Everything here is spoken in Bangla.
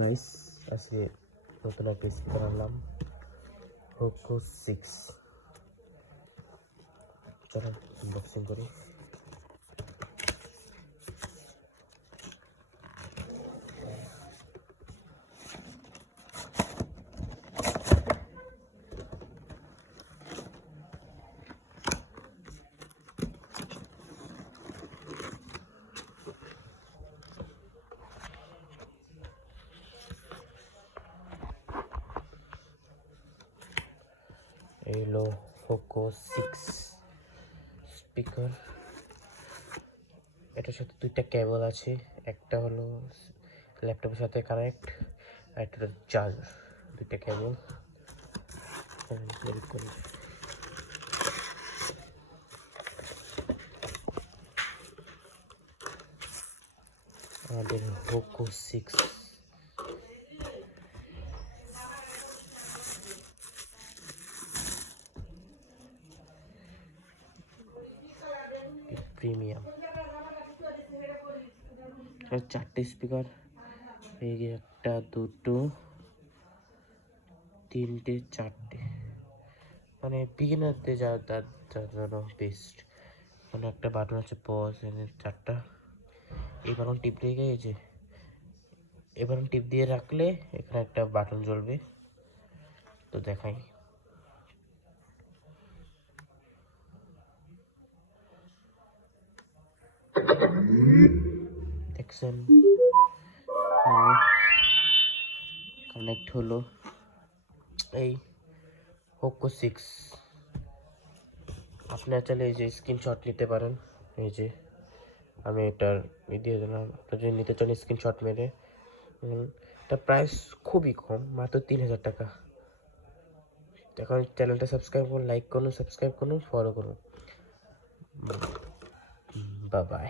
গাইস আজকে নতুন একটা স্পিকার আনলাম পোকো 6। চলো আনবক্সিং করি। এই হলো পোকো 6 স্পিকার। এটার সাথে দুইটা কেবল আছে, একটা হলো ল্যাপটপের সাথে কানেক্ট আর একটা চার্জার। দুইটা কেবল করি। আমাদের পোকো 6 প্রিমিয়াম। চারটে স্পিকার, এই একটা দুটো তিনটে চারটে, মানে বিগিনারদের তার জন্য বেস্ট। মানে একটা বাটন আছে পজ, চারটা। এই বাটন টিপ দিয়ে এই যে এই বাটন টিপ দিয়ে রাখলে এখানে একটা বাটন জ্বলবে। তো দেখাই, দেখছেন কানেক্ট হলো। এই পোকো 6 আপনারা চাইলে এই যে স্ক্রিনশট নিতে পারেন। এই যে আমি এটার দিয়ে দিলাম, আপনারা যদি নিতে চান স্ক্রিনশট মেরে। এটা প্রাইস খুবই কম, মাত্র 3000 টাকা। এখন চ্যানেলটা সাবস্ক্রাইব করুন, লাইক করুন, সাবস্ক্রাইব করুন, ফলো করুন। Bye bye.